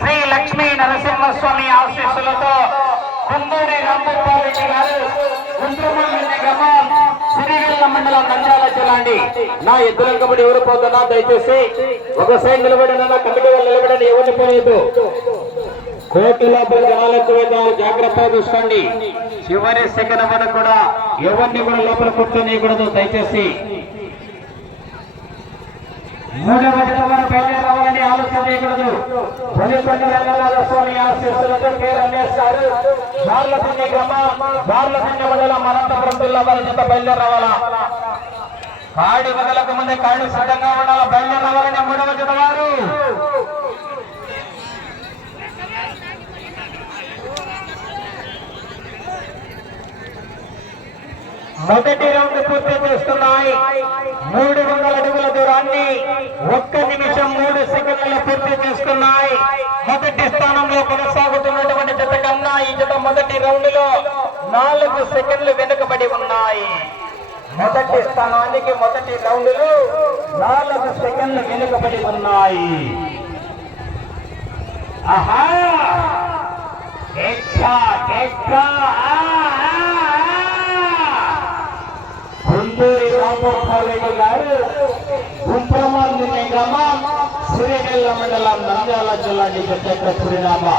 శ్రీ లక్ష్మీ నరసింహస్వామి ఆశీస్సులతో కుందూరి రామగోపాలరెడ్డి గారు సిరిగల్ల మండలం నంద్యాల జిల్లా అండి. నా ఎద్దుల కబడి ఎవరు పోతున్నా దయచేసి ఒక సైడ్ నిలబడిన కమిటీ వాళ్ళు నిలబడండి, ఎవరిని పోయేదు. కోర్టు లోపల జనాలకు వేదాలు జాగ్రత్తగా చూసుకోండి. చివరి సెకండ్ వరకు కూడా ఎవరిని కూడా లోపల కూర్చొనియకూడదు దయచేసి. మూడవ జనవరి బయలుదేరి రావాలని ఆలోచన చేయకూడదు. కొలిపల్లి రంగనాథ స్వామి ఆశీస్సులతో కె రమేష్ గారు బార్లపల్లి గ్రామం బార్లపల్లి మండలం అనంతపురం జిల్లా వారి జత బయలుదేరి రావాలా. కాడి వదలకు ముందే కాళ్ళు సిద్ధంగా ఉండాలి. బయలుదేరి రావాలని మూడవ జత వారు మొదటి రౌండ్ పూర్తి చేస్తున్నాయి. 300 అడుగుల దూరాన్ని 1 నిమిషం 3 సెకండ్లు పూర్తి చేసుకున్నాయి. మొదటి స్థానంలో కొనసాగుతున్నటువంటి జత కన్నా ఈ జత మొదటి రౌండ్ లో 4 సెకండ్లు వెనుకబడి ఉన్నాయి. మొదటి స్థానానికి మొదటి రౌండ్ లో 4 సెకండ్లు వెనుకబడి ఉన్నాయి. ఆహా కుందూరి రామగోపాలరెడ్డి గారు గుంపమంది గ్రామం సిరిగల్ల మండలం నంద్యాల జిల్లా ప్రత్యేక పరిణామా.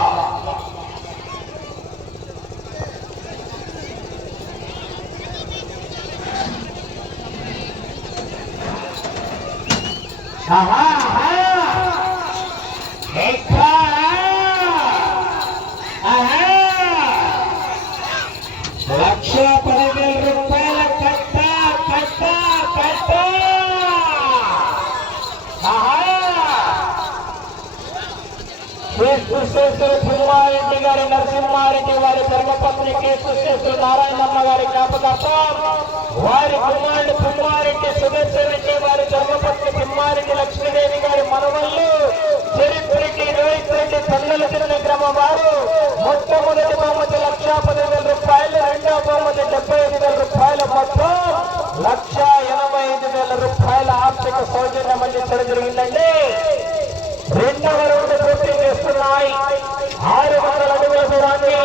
కుమారెడ్డి గారి నరసింహారెడ్డి వారి ధర్మపత్ని కేశేశ్వర నారాయణమ్మ గారి జ్ఞాపకార్థం వారి కుమారుడు కుమారెడ్డి సుదర్శన్ రెడ్డి వారి ధర్మపత్ని కుమారెడ్డి లక్ష్మీదేవి గారి మనవళ్ళు చరిత్రకి రోహిత్ రెడ్డి తన్నల తిరిగిన గ్రామం వారు మొట్టమొదటి బహుమతి 1,10,000 రూపాయలు, రెండవ బహుమతి 75,000 రూపాయలు, మొత్తం 1,85,000 రూపాయల ఆర్థిక సౌజన్యం అందించడం జరిగిందండి. రెండవ రౌండ్ పూర్తి చేస్తున్నాయి. 600 అడుగుల దూరాన్ని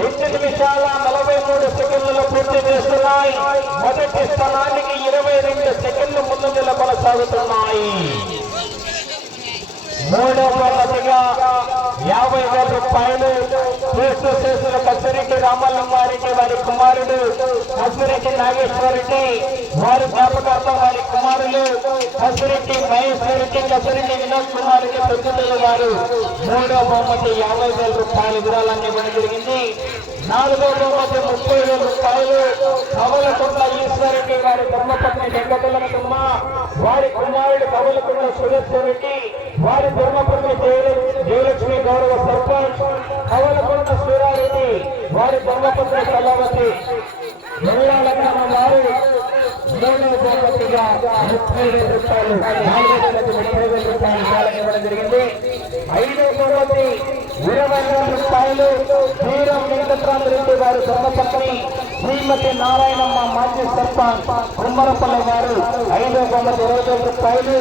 2 నిమిషాల 43 సెకండ్లలో పూర్తి చేస్తున్నాయి. మొదటి స్థానానికి 22 సెకండ్లు ముందంజలో కొనసాగుతున్నాయి. మూడవ బహుమతిగా 50,000 రూపాయలు చేసిన కసిరెడ్డి రామలింగారెడ్డి వారి కుమారుడు కసిరెడ్డి నాగేశ్వరరెడ్డి వారి జ్ఞాపకార్థం వారి కుమారులు కసిరెడ్డి మహేశ్వర రెడ్డి కసిరెడ్డి వినోద్ కుమార్ రెడ్డి ప్రతినిధులు వారు మూడవ బహుమతి 50,000 రూపాయలు విరాళాన్ని ఇవ్వడం జరిగింది. నాలుగవ బహుమతి 30,000 రూపాయలు కవలకొండ ఈశ్వరెడ్డి వారి ధర్మపత్ని వెంకటలక్ష్మ వారి కుమారుడు కవలకొండ సురేశ్వర్ రెడ్డి వారి ధర్మపత్ని జయలక్ష్మి గౌరవ సర్పంచ్ కవలకొండ సూరారెడ్డి వారి ధర్మపత్ని కళావతి ఎల్లాలగ్రామం వారు మూడవ బహుమతిగా 30,000 రూపాయలు 4,30,000 రూపాయలు ఇవ్వడం జరిగింది. ఐదవ బహుమతి 20,000 రూపాయలు వీరం వెంకట్రామరెడ్డి వారి ధర్మపత్ని శ్రీమతి నారాయణమ్మ మాజీ సర్పంచ్ కుమ్మరపల్లి వారు ఐదవ బహుమతి 20,000 రూపాయలు.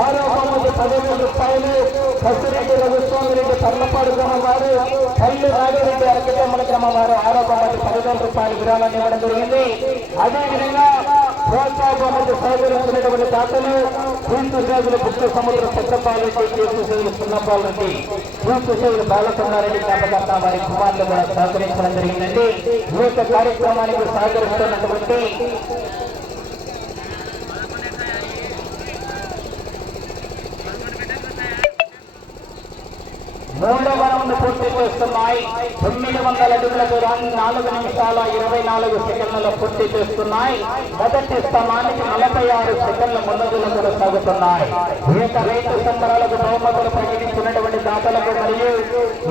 ఆరవ బహుమతి 10,000 రూపాయలు కసిరెడ్డి రఘుస్వామిరెడ్డి తర్లపాడు గ్రామం వారు కల్లు నాగిరెడ్డి అరకటమ్మల గ్రామం వారు ఆరవ బహుమతి 10,000 రూపాయలు విరాళాన్ని ఇవ్వడం జరిగింది. అదేవిధంగా ప్రోత్సాహ బహుమతి సహకరించినటువంటి దాతలు క్రీస్తు సేవలు పుష్ప సముద్ర పెద్దపాలరెడ్డి, క్రీస్తు సేవలు చిన్నపాలరెడ్డి, క్రీస్తు సేవలు బాలచంద్రారెడ్డి జ్ఞాపకార్థ వారి కుమారులు కూడా సహకరించడం జరిగిందండి. ఈ యొక్క కార్యక్రమానికి సహకరిస్తున్నటువంటి మూడవ రౌండ్ పూర్తి చేస్తున్నాయి. 900 అడుగుల దూరాన్ని 4 నిమిషాల 24 సెకండ్లలో పూర్తి చేస్తున్నాయి. మొదటి స్థానానికి 46 సెకండ్ల ముందంజలో కొనసాగుతున్నాయి. ఈ యొక్క రైతు సంబరాలకు బహుమతులు ప్రకటించినటువంటి దాతలకు మరియు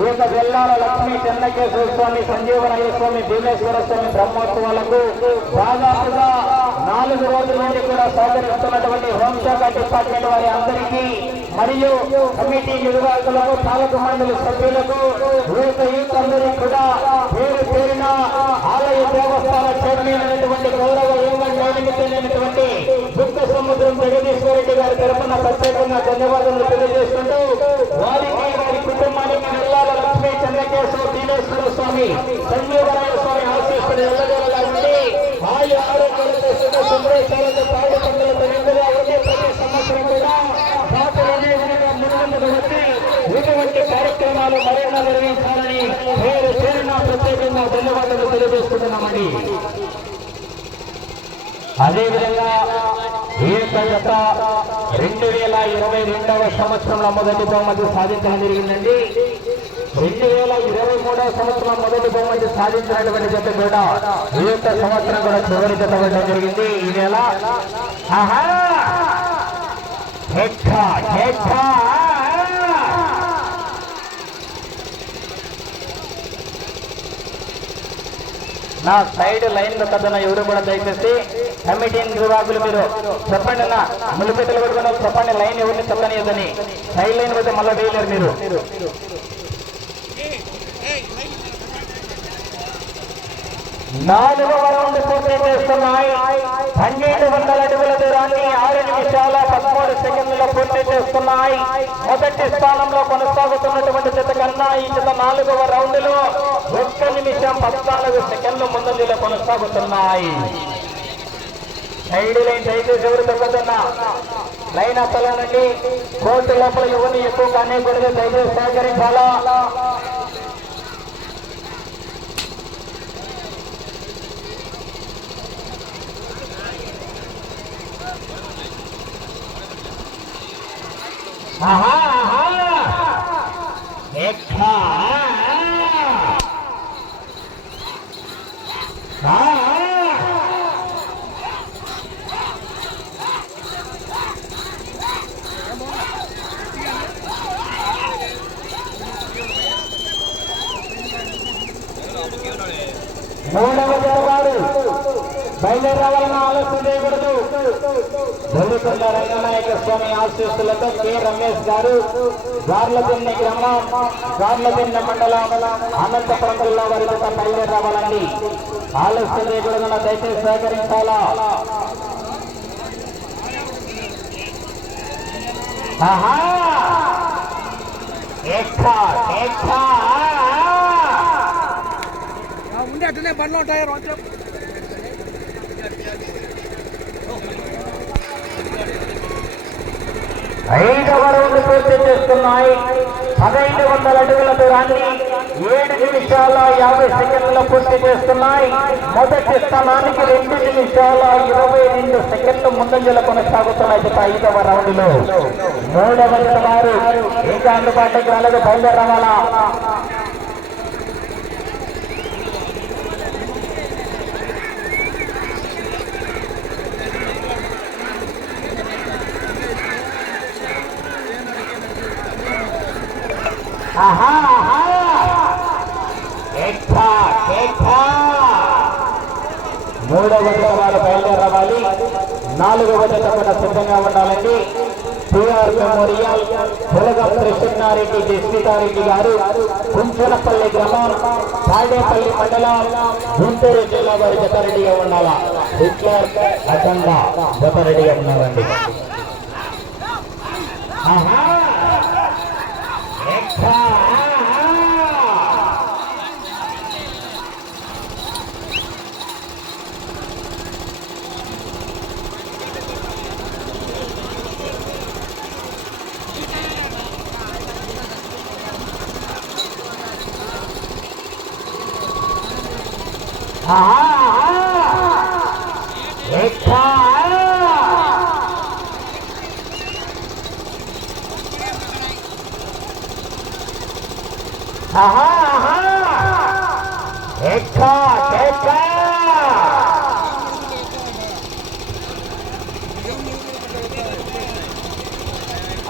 ఈ యొక్క వెల్లాల లక్ష్మీ చెన్నకేశ్వర స్వామి, సంజీవనయ్య స్వామి, భీమేశ్వర స్వామి బ్రహ్మోత్సవాలకు దాదాపుగా 4 రోజుల నుండి కూడా సహకరిస్తున్నటువంటి హోంశాఖ డిపార్ట్మెంట్ వారి అందరికీ మరియు కమిటీ నిర్వాహకులకు, పాలక మండలి సభ్యులకు, అందరికీ కూడా పేరు పేరున ఆలయ దేవస్థాన చైర్మన్ అయినటువంటి గౌరవ యోగ నియమితులైనటువంటి దుఃఖ సముద్ర జగదీశ్వర రెడ్డి గారి తరఫున ప్రత్యేకంగా ధన్యవాదాలు తెలియజేస్తుంటూ వారికి వారి కుటుంబానికి నెల్లాల లక్ష్మీ చంద్రకేశ్వర దీనేశ్వర స్వామి సంజీవరాయ స్వామి ఆశీస్సులు ఎల్లవేళలా ఉండి ఆయా ఆరోగ్యాలతో సందేశాలతో పాడు పండుగలతో నిండుగా ఉండి ప్రతి సంవత్సరం కూడా ముందు వచ్చి ఇటువంటి కార్యక్రమాలు మరెన్నో నిర్వహించాలని పేరు పేరున ప్రత్యేకంగా ధన్యవాదాలు తెలియజేస్తున్నామండి. అదేవిధంగా ఈ జత 2022వ సంవత్సరంలో మొదటి బహుమతి సాధించడం జరిగిందండి. 2023వ సంవత్సరం మొదటి బహుమతి సాధించినటువంటి జత కూడా ఈ యొక్క సంవత్సరం కూడా చివరి జత పడడం జరిగింది. ఈ నెల నా సైడ్ లైన్ కదన ఎవరు కూడా దయచేసి కమిటీ నిర్వాహకులు మీరు చెప్పండి అన్న ములిపెట్టలు పెట్టుకున్న చెప్పండి లైన్ ఎవరిని చెప్పనియదని సైడ్ లైన్ పోతే మళ్ళీ వేయలేరు మీరు. నాలుగవ రౌండ్ పూర్తి చేస్తున్నాయి. 1200 అడుగుల దూరాన్ని 6 నిమిషాల 13 సెకండ్లలో పూర్తి చేస్తున్నాయి. మొదటి స్థానంలో కొనసాగుతున్నటువంటి జత కన్నా ఈ జత 4వ రౌండ్ లో 1 నిమిషం 14 సెకండ్లు ముందంజలో కొనసాగుతున్నాయి. సైడ్ లైన్ దయచేసి ఎవరు తగ్గదన్నా లైన్ అసలానండి. కోర్టు లోపల ఎవరిని ఎక్కువ కానేకూడదు, దయచేసి సహకరించాలా. మూడవ జతవారు బయలుదేరి రావాలన్న ఆలోచన చేయకూడదు. దొల్లికొండ రంగనాయక స్వామి ఆశీస్సులతో కె రమేష్ గారు గార్లదిన్నె గ్రామం గార్లదిన్నె మండలం అనంతపురం జిల్లా వారి జత బయలుదేరి రావాలండి. ఆలోచన చేయకూడదన్న దయచేసి సహకరించాలా. ఉండే అట్లనే బండ్లు ఉంటాయి. 5వ రౌండ్ పూర్తి చేస్తున్నాయి. 1500 అడుగుల దూరాన్ని 7 నిమిషాల 50 సెకండ్లలో పూర్తి చేస్తున్నాయి. మొదటి స్థానానికి 2 నిమిషాల 22 సెకండ్లు ముందంజలో కొనసాగుతున్నాయి. 5వ రౌండ్ లో 3వ జత వారు ఇంకా అందుబాటులోకి రాలేదు, బయలుదేరి రావాలా. మూడవ జత వారు బయలుదేరి రావాలి. 4వ జత కూడా సిద్ధంగా ఉండాలండి. టిఆర్ మెమోరియల్ పులగం కృష్ణారెడ్డి జస్మితారెడ్డి గారు కుంచనపల్లి గ్రామం తాడేపల్లి మండలం గుంటూరు జిల్లా వారి జత రెడీగా ఉండాలా. హిట్లర్ అఖండ జత రెడీగా ఉన్నారండి.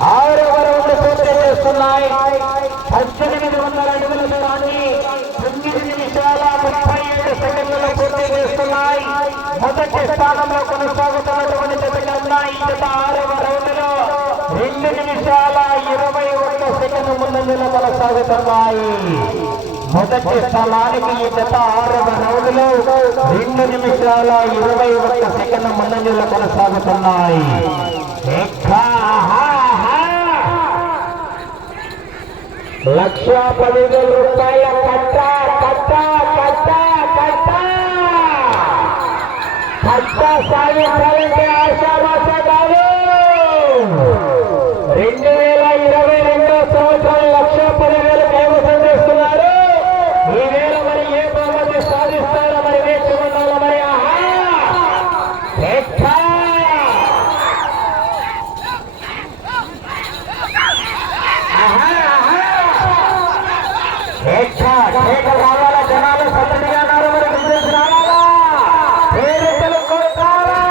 ఆరవ రౌండ్ పూర్తి చేస్తున్నాయి. 1800 అడుగుల దూరాన్ని 9 నిమిషాల 37 సెకండ్లలో పూర్తి చేస్తున్నాయి. మొదటి స్థానంలో కొనసాగుతున్నటువంటి జత కన్నా ఈ జత 6వ రౌండ్ లో 2 నిమిషాల 21 సెకండ్ల ముందంజలో కొనసాగుతున్నాయి. మొదటి స్థలానికి ఈ జత 6వ రౌండ్లో 2 నిమిషాల 21 సెకండ్ల ముందంజలో కొనసాగుతున్నాయి. 1,10,000 రూపాయల కట్ట కట్ట కట్ట కట్ట కట్ట సాధించాలంటే ఆశావాస కాదు. 2022 సంవత్సరం 1,10,000 కైవసం చేస్తున్నారు. ఈ వేళ మరి ఏ బహుమతి సాధిస్తారో మరి వేచి ఉండాలి. మరి రావాలా జనాలు సందడిగా ఉన్నారు. మరి బిజినెస్ రావాలా, పేరెంతలు కొట్టాలా.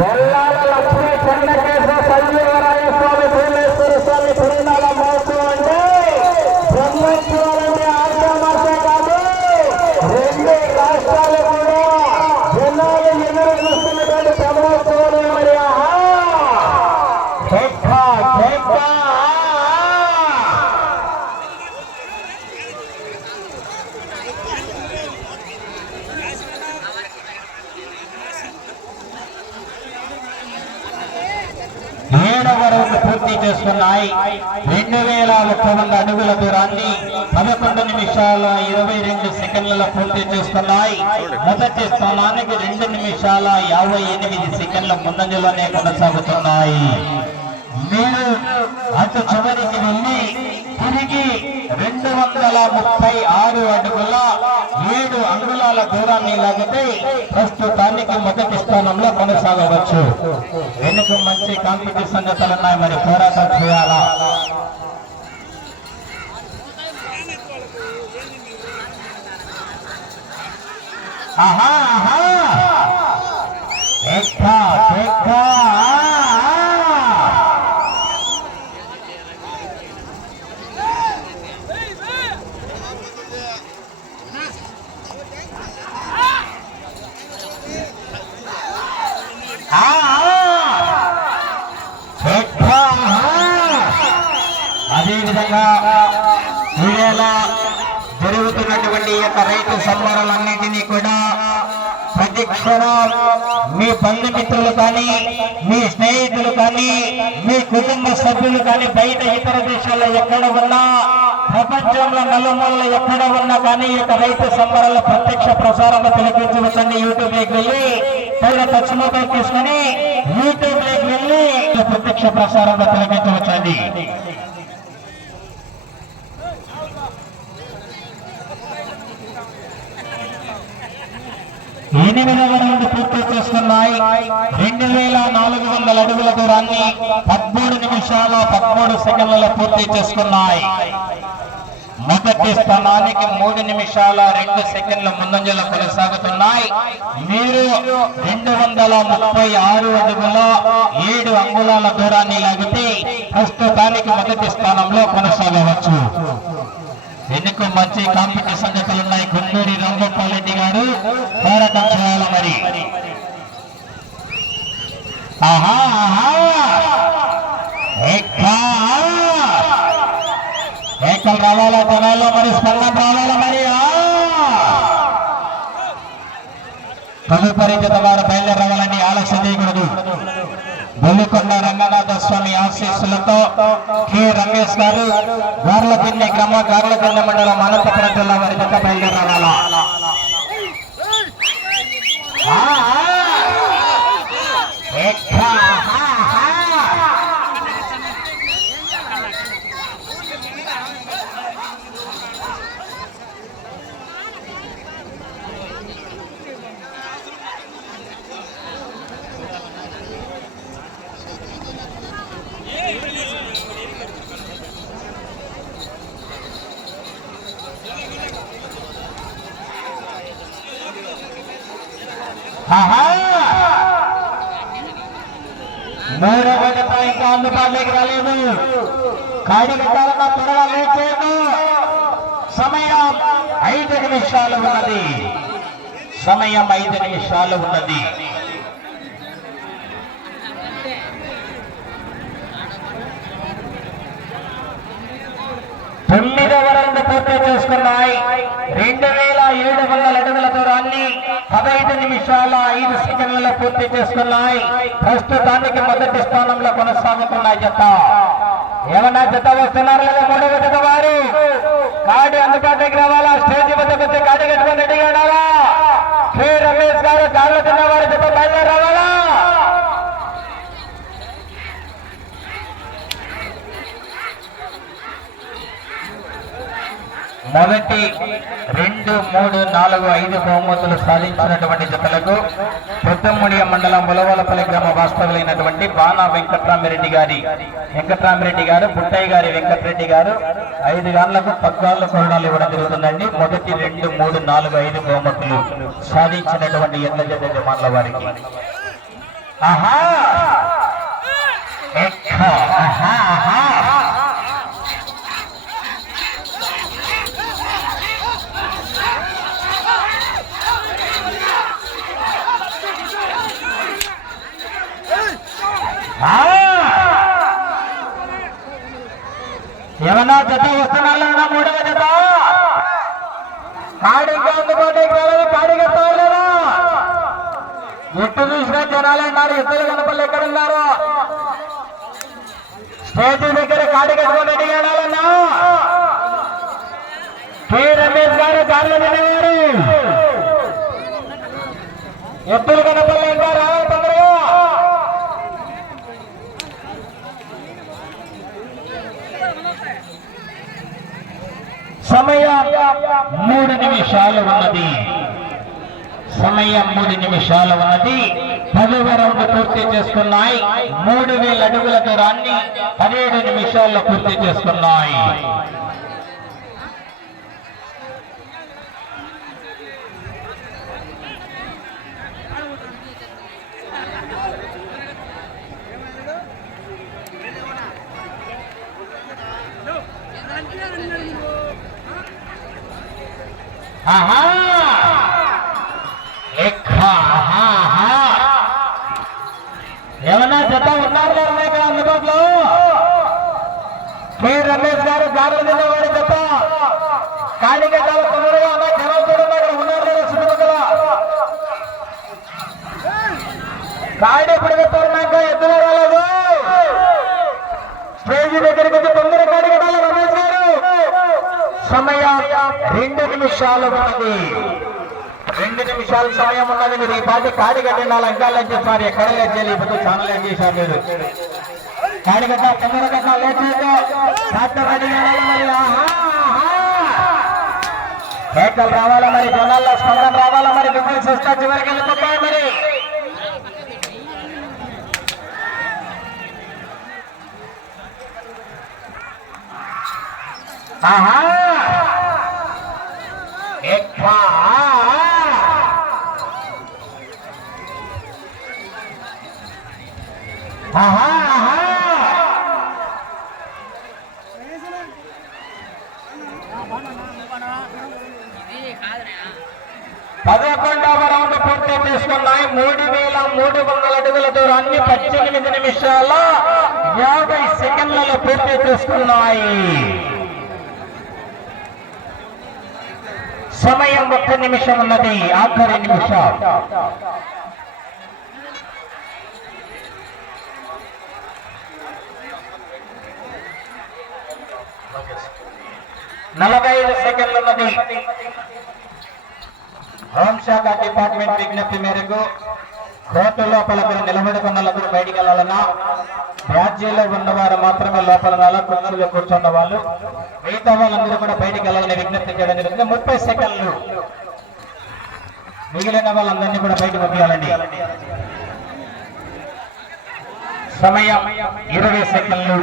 వెల్లాల లక్ష్మీ చెన్నకేశ్వర సంజీవరాయ స్వామి భూమేశ్వర స్వామి తిరునాల మోసు అంటే బ్రహ్మోత్సవాలంటే ఆర్షామార్ష కాదు. 2 రాష్ట్రాలు కూడా జనాలు ఎదురు చూస్తున్నటువంటి బ్రహ్మోత్సవాలు. మరి పూర్తి చేస్తున్నాయి. 2,100 అడుగుల దూరాన్ని 11 నిమిషాల 22 సెకండ్లలో పూర్తి చేస్తున్నాయి. మొదటి స్థానానికి 2 నిమిషాల 58 సెకండ్ల ముందంజలోనే కొనసాగుతున్నాయి. మీరు అటు చివరికి వెళ్ళి తిరిగి 236 అడుగుల 7 అంగుళాల దూరాన్ని లాగితే ప్రస్తుతానికి మొదటి స్థానంలో కొనసాగవచ్చు. వెనుక మంచి కాంపిటీషన్ జతలున్నాయి. మరి పోరాటం చేయాలా. ఆహా ఆహా అదేవిధంగా ఈవేళ జరుగుతున్నటువంటి ఈ యొక్క రైతు సంబరాలన్నింటినీ కూడా ప్రతి క్షణం మీ బంధుమిత్రులు కానీ, మీ స్నేహితులు కానీ, మీ కుటుంబ సభ్యులు కానీ, బయట ఇతర దేశాల్లో ఎక్కడ ఉన్నా, ప్రపంచంలో నలుమూలలో ఎక్కడ ఉన్నా కానీ ఈ యొక్క రైతు సంబరాల ప్రత్యక్ష ప్రసారంలో తిలకించవచ్చండి. యూట్యూబ్ లోకి వెళ్ళి టచ్ మొబైల్ తీసుకుని యూట్యూబ్ లోకి వెళ్ళి ప్రత్యక్ష ప్రసారంలో తిలకించవచ్చండి. 8వ రౌండ్ పూర్తి చేస్తున్నాయి. 2,400 అడుగుల దూరాన్ని 13 నిమిషాల 13 సెకండ్లలో పూర్తి చేసుకున్నాయి. మొదటి స్థానానికి 3 నిమిషాల 2 సెకండ్ల ముందంజలో కొనసాగుతున్నాయి. మీరు 236 అడుగుల 7 అంగుళాల దూరాన్ని లాగితే ప్రస్తుతానికి మొదటి స్థానంలో కొనసాగవచ్చు. ఎన్నిక మంచి కాంపిటీషన్ జతలున్నాయి. గుండూరి రామగోపాలరెడ్డి గారు పోరాటం చేయాలి. మరి ఏకలు రావాలా జనాల్లో, మరి స్పందన రావాలా. మరి తదుపరి జత వారు బయలుదేరి రావాలని ఆలస్యం చేయకూడదు. బొల్లికొండ రంగనాథ స్వామి ఆశీస్సులతో కె రమేష్ గారు గార్లపిన్ని గ్రామ గార్లపిన్ని మండలం అనంతపురం జిల్లా వారి జత బయలుదేరి రావాలా. మూడవ జత ఇంకా అందుబాటులోకి రాలేదు. ఖాళీ పెట్టాలన్నా త్వరగా లేచేయండి. సమయం 5 నిమిషాలు ఉన్నది. సమయం 5 నిమిషాలు ఉన్నది. తొమ్మిదవ రౌండ్ పూర్తి చేసుకున్నాయి. 2700 అడుగుల దూరాన్ని 15 నిమిషాల 5 సెకండ్లలో పూర్తి చేసుకున్నాయి. ప్రస్తుతానికి మొదటి స్థానంలో కొనసాగుతున్నాయి జత. ఏమన్నా జత వస్తున్నారు లేదా? మూడవ జత వారు కాడి అందుబాటులోకి రావాలా? స్టేజ్ వద్దకు వచ్చి కాడి కట్టుకుని రెడీగా ఉండాలా? కే రమేష్ గారు కాళ్ళు తిన్నవారు జత బయలుదేరి రావాలా? మొదటి 2, 3, 4, 5 బహుమతులు సాధించినటువంటి జతలకు పెద్దముడియ మండలం ములవలపల్లి గ్రామ వాస్తవులైనటువంటి బాణా వెంకట్రామిరెడ్డి గారు పుట్టయ్య గారి వెంకటరెడ్డి గారు 5 గాళ్లకు పగ్గాళ్ళు కొరడాలు ఇవ్వడం జరుగుతుందండి. మొదటి 2, 3, 4, 5 బహుమతులు సాధించినటువంటి ఎడ్ల జత యజమానుల వారికి ఏమన్నా జత వస్తున్నా? మూడవ జత కాడికి అందుబాటుకి రాలేదు. కాడి కట్టలేదా? ఎట్టు చూసినా జనాలు ఉన్నారు. ఇద్దరు కనపల్లి ఎక్కడున్నారు? స్టేజ్ దగ్గర కాడి కట్టుకొని రెడీ అయ్యాలన్నా. కే రమేష్ గారు గాల్లో తినేవారు. ఎత్తులు కనపల్లి ఇంకా రావాలి తొందరగా. సమయం 3 నిమిషాలు ఉన్నది. 10వ రౌండ్ పూర్తి చేసుకున్నాయి. 3000 అడుగుల దూరాన్ని 17 నిమిషాల్లో పూర్తి చేసుకున్నాయి. ఏమన్నా జత ఉన్నారు ఇక్కడ అందుబాటులో? కే రమేష్ గారు గారులు తిన్నవాడి జత కాడి గడ్డాలు తొందరగా జనం చూడండి. అక్కడ ఉన్నారు లేదా చుట్టుపక్కల? కాడి ఎప్పుడు పెట్టారు? ఎద్దులు రాలేదు. స్టేజ్ దగ్గరికి వచ్చి తొందర కాడి గడ్డాలి రమేష్ గారు. సమయం 2 నిమిషాలు ఉన్నది. 2 నిమిషాల సమయం ఉన్నది. మీరు ఈ పాటి కాడి కట్టిండాలి. అంకాలని చెప్పారు. ఎక్కడ లేచేయాలి? ఇప్పుడు ఛానల్ ఏం చేశారు మీరు? కాడి కట్ట తొందర కట్ట లేచేయదు. కేకలు రావాలా మరి? జనాల్లో స్పందన రావాలా మరి? డిఫెన్స్ వస్తా చివరికి వెళ్ళిపోతాయి మరి. పదకొండవ రౌండ్ పూర్తి చేసుకున్నాయి. 3300 అడుగుల దూరాన్ని 18 నిమిషాల 50 సెకండ్లలో పూర్తి చేసుకున్నాయి. సమయం 1 నిమిషం ఉన్నది. ఆఖరి నిమిషం. నలభై 45 సెకండ్లు ఉన్నది. హోంశాఖ డిపార్ట్మెంట్ విజ్ఞప్తి మేరకు కోర్టు లోపల నిలబడుకున్నప్పుడు బయటికి వెళ్ళాలన్నా బ్యాడ్జీలో ఉన్నవారు మాత్రమే లోపల రాలా. కొందరుగా కూర్చున్న వాళ్ళు మిగతా వాళ్ళందరూ కూడా బయటికి వెళ్ళాలని విజ్ఞప్తి చేయడం జరుగుతుంది. 30 సెకండ్లు. మిగిలిన వాళ్ళందరినీ కూడా బయటకు పంపించాలండి. సమయం 20 సెకండ్లు.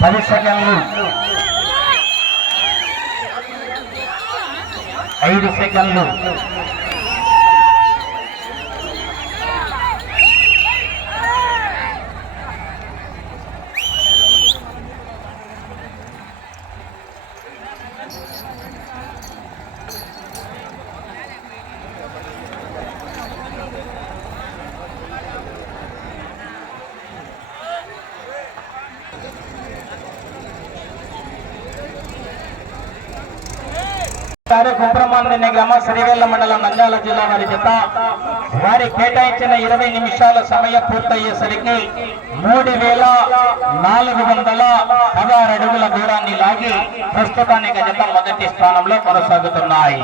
10 సెకండ్లు. 5 సెకండ్లు. 10 గారు కుప్రమాందిని గ్రామ శ్రీవేళ్ల మండలం నంద్యాల జిల్లా వారి జత వారి కేటాయించిన 20 నిమిషాల సమయం పూర్తయ్యేసరికి 3416 అడుగుల దూరాన్ని లాగి ప్రస్తుతానికి జత మొదటి స్థానంలో కొనసాగుతున్నాయి.